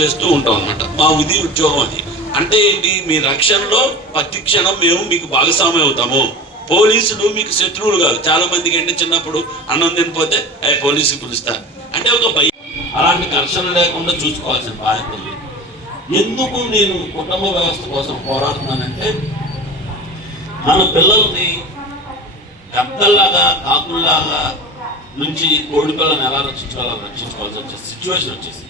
చేస్తూ ఉంటాం అనమాట. మా విధి ఉద్యోగం అది. అంటే ఏంటి, మీ రక్షణలో ప్రతి క్షణం మేము మీకు భాగస్వామ్యం అవుతాము. పోలీసులు మీకు శత్రువులు కాదు. చాలా మందికి ఏంటి, చిన్నప్పుడు అన్నం తినిపోతే పోలీసులు పిలుస్తారు అంటే ఒక భయం. అలాంటి ఘర్షణ లేకుండా చూసుకోవాల్సిన బాధ్యత ఉంది. ఎందుకు నేను కుటుంబ వ్యవస్థ కోసం పోరాడుతున్నానంటే, మన పిల్లల్ని గద్దల్లాగా కాకుల్లాగా నుంచి కోడి పిల్లల్ని ఎలా రక్షించుకోవాల్సి వచ్చే సిచ్యువేషన్ వచ్చేసి.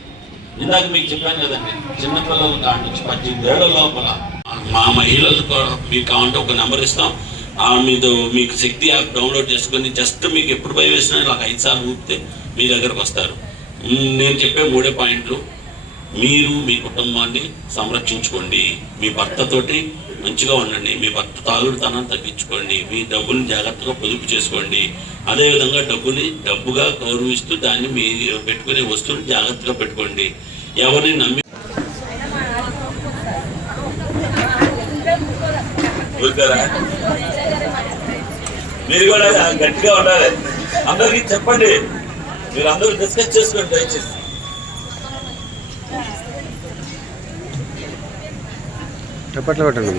ఇందాక మీకు చెప్పాను కదండి, చిన్నపిల్లల కాడి నుంచి 18 ఏళ్ల లోపల మా మహిళలకు మీకు కావాలంటే ఒక నెంబర్ ఇస్తాం. మీద మీకు శక్తి యాప్ డౌన్లోడ్ చేసుకొని జస్ట్ మీకు ఎప్పుడు భయం వేసినా ఇలా 5 సార్లు ఊపితే మీ దగ్గరకు వస్తారు. నేను చెప్పే 3 పాయింట్లు. మీరు మీ కుటుంబాన్ని సంరక్షించుకోండి, మీ భర్తతోటి మంచిగా ఉండండి, మీ భర్త తాగుడుతనాన్ని తగ్గించుకోండి, మీ డబ్బుని జాగ్రత్తగా పొదుపు చేసుకోండి. అదేవిధంగా డబ్బుగా గౌరవిస్తూ దాన్ని మీ పెట్టుకునే వస్తువులు జాగ్రత్తగా పెట్టుకోండి. ఎవరిని నమ్మి మీరు కూడా గట్టిగా ఉండాలి. అందరికీ చెప్పండి, మీరు అందరూ డిస్కస్ చేసుకోండి దయచేసి. చెప్పట్లు పెట్టండి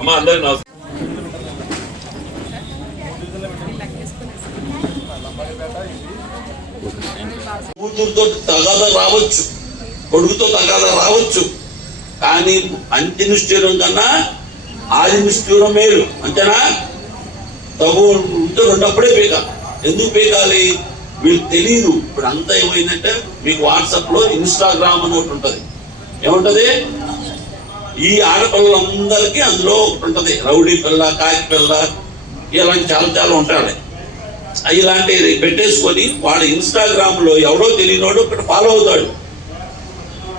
అమ్మా. అందరికి కూతురుతో తగాదా రావచ్చు, కొడుకుతో తగాదా రావచ్చు, కానీ అంత్య నిష్ఠూరం కన్నా ఆది నిష్ఠూరం మేలు. అంతేనా? తగు రెండప్పుడే పీకాలి. ఎందుకు పీకాలి? వీళ్ళకి తెలియదు. ఇప్పుడు అంతా ఏమైందంటే, మీకు వాట్సాప్ లో ఇన్స్టాగ్రామ్ అని ఒకటి ఉంటుంది. ఏముంటది? ఈ ఆడపిల్లలందరికీ అందులో ఒకటి ఉంటుంది, రౌడీ పిల్ల, కాకి పిల్ల, ఇలాంటి చాలా ఉంటాయి. ఇలాంటివి పెట్టేసుకొని వాడు ఇన్స్టాగ్రామ్ లో ఎవడో తెలియనోడు ఒకటి ఫాలో అవుతాడు.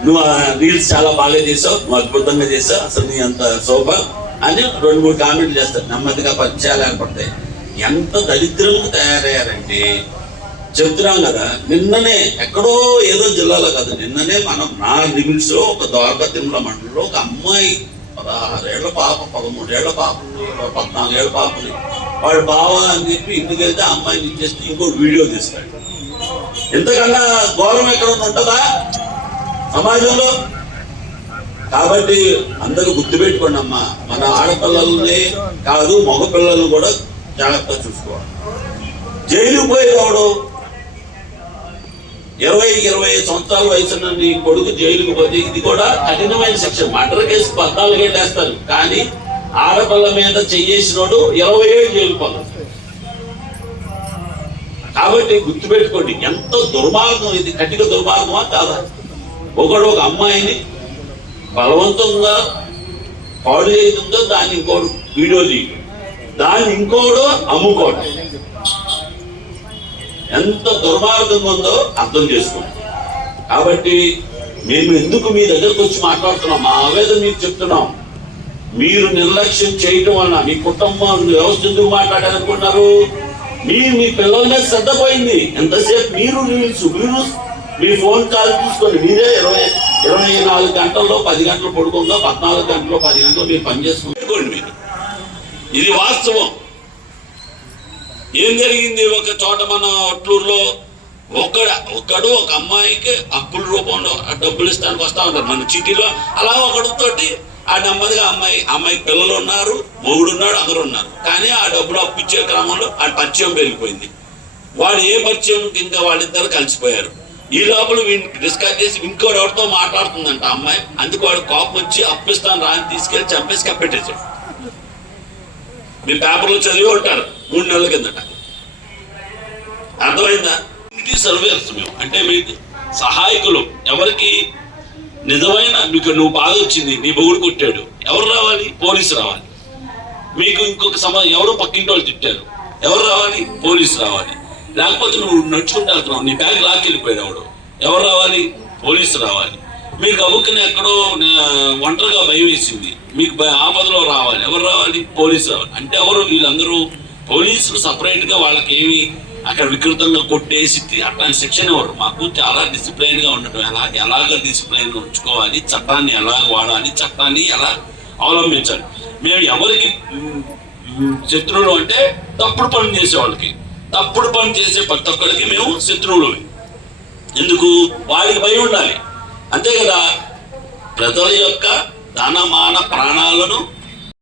నువ్వు రీల్స్ చాలా బాగా చేసావు, నువ్వు అద్భుతంగా చేసావు, అసలు నీ అంత శోభ అని 2-3 కామెంట్లు చేస్తారు. నెమ్మదిగా పరిచయాలు ఏర్పడతాయి. ఎంత దరిద్రంగా తయారయ్యారంటే చెప్తున్నాం కదా. నిన్ననే ఎక్కడో ఏదో జిల్లాలో కాదు, నిన్ననే నా లిమిట్స్ లో ఒక ద్వారకా తిరుమల మండలంలో ఒక అమ్మాయి 16 ఏళ్ల పాప, 13 ఏళ్ల పాపని, 14 ఏళ్ల పాపని వాడు బావ అని చెప్పి ఇంటికి వెళ్తే ఆ అమ్మాయిని ఇచ్చేస్తే ఇంకో వీడియో తీస్తాడు. ఎంతకన్నా ఘోరం ఎక్కడ ఉంటుందా సమాజంలో? కాబట్టి అందరూ గుర్తుపెట్టుకోండి అమ్మా, మన ఆడపిల్లల్ని కాదు మగపిల్లలను కూడా జాగ్రత్తగా చూసుకోవాలి. జైలుకు పోయేవాడు 20-25 సంవత్సరాల వయసున్న నీ కొడుకు జైలుకు పోతే ఇది కూడా కఠినమైన శిక్ష. మర్డర్ కేసు 14 ఏళ్ళు వేస్తారు, కానీ ఆడపిల్ల మీద చెయ్యేసినోడు 20 ఏళ్ళు జైలు పోతాడు. కాబట్టి గుర్తుపెట్టుకోండి, ఎంత దుర్మార్గం ఇది. కఠిన దుర్మార్గమా కాదా? ఒక అమ్మాయిని బలవంతంగా పాడు చేయడంతో దాన్ని ఇంకోడు వీడియో తీయడం, దాన్ని ఇంకోడు అమ్ముకోవడం, ఎంత దుర్మార్గంగా ఉందో అర్థం చేసుకోండి. కాబట్టి మేము ఎందుకు మీ దగ్గరకు వచ్చి మాట్లాడుతున్నాం, మా ఆవేదన మీకు చెప్తున్నాం. మీరు నిర్లక్ష్యం చేయటం వలన మీ కుటుంబం వ్యవస్థ ఎందుకు మాట్లాడాలనుకున్నారు? మీ పిల్లల మీద శ్రద్ధ పోయింది. ఎంతసేపు మీరు రీల్స్, మీరు మీ ఫోన్ కాల్ తీసుకొని మీరే 24 గంటల్లో 10 గంటలు పడుకోగా 14 గంటల్లో 10 గంటలు మీరు పని చేసుకోండి. మీరు ఇది వాస్తవం. ఏం జరిగింది? ఒక చోట మన ఒట్లూరులో ఒకడు ఒక అమ్మాయికి అప్పుల రూపంలో డబ్బులు ఇస్తానికి వస్తా ఉంటారు మన సిటీలో. అలా ఒకడితోటి ఆ నెమ్మదిగా అమ్మాయికి పిల్లలు ఉన్నారు, మొగుడు ఉన్నాడు, అందరూ ఉన్నారు. కానీ ఆ డబ్బులు అప్పిచ్చే క్రమంలో ఆ పరిచయం పెరిగిపోయింది. వాడు ఏ పరిచయం ఇంకా వాళ్ళిద్దరు కలిసిపోయారు. ఈ లోపల వీడిని డిస్కస్ చేసి ఇంకోరెవరితో మాట్లాడుతుందంట అమ్మాయి. అందుకు వాడు కోపం వచ్చి అప్పిస్తాను రాని తీసుకెళ్లి చంపేసి కప్పెట్టేశాడు. మీ పేపర్లో చదివి ఉంటారు 3 నెలల కిందట. అర్థమైందా? కమ్యూనిటీ సర్వేయర్స్ మేము. అంటే మీకు సహాయకులు. ఎవరికి నిజమైన మీకు నువ్వు బాధ వచ్చింది, నీ బొగుడు కొట్టాడు, ఎవరు రావాలి? పోలీసు రావాలి. మీకు ఇంకొక ఎవరో పక్కింటి వాళ్ళు తిట్టారు, ఎవరు రావాలి? పోలీసు రావాలి. లేకపోతే నువ్వు నడుచుకుంటూ వెళ్తున్నావు, నీ బ్యాగ్ లాక్కెళ్ళిపోయాడు, ఎవరు రావాలి? పోలీసు రావాలి. మీకు అవ్వకనే ఎక్కడో ఒంటరిగా భయం వేసింది, మీకు ఆపదలో రావాలి, ఎవరు రావాలి? పోలీసు రావాలి. అంటే ఎవరు? వీళ్ళందరూ పోలీసులు సపరేట్గా వాళ్ళకి ఏమి అక్కడ వికృతంగా కొట్టేసి అట్లాంటి శిక్షణ ఇవ్వరు. మాకు చాలా డిసిప్లైన్గా ఉండటం, ఎలాగ డిసిప్లైన్గా ఉంచుకోవాలి, చట్టాన్ని ఎలాగ వాడాలి, చట్టాన్ని ఎలా అవలంబించాలి. మేము ఎవరికి శత్రువులు అంటే తప్పుడు పని చేసే వాళ్ళకి, తప్పుడు పని చేసే ప్రతి ఒక్కరికి మేము శత్రువులు. ఎందుకు? వాడికి భయం ఉండాలి, అంతే కదా. ప్రజల యొక్క ధనమాన ప్రాణాలను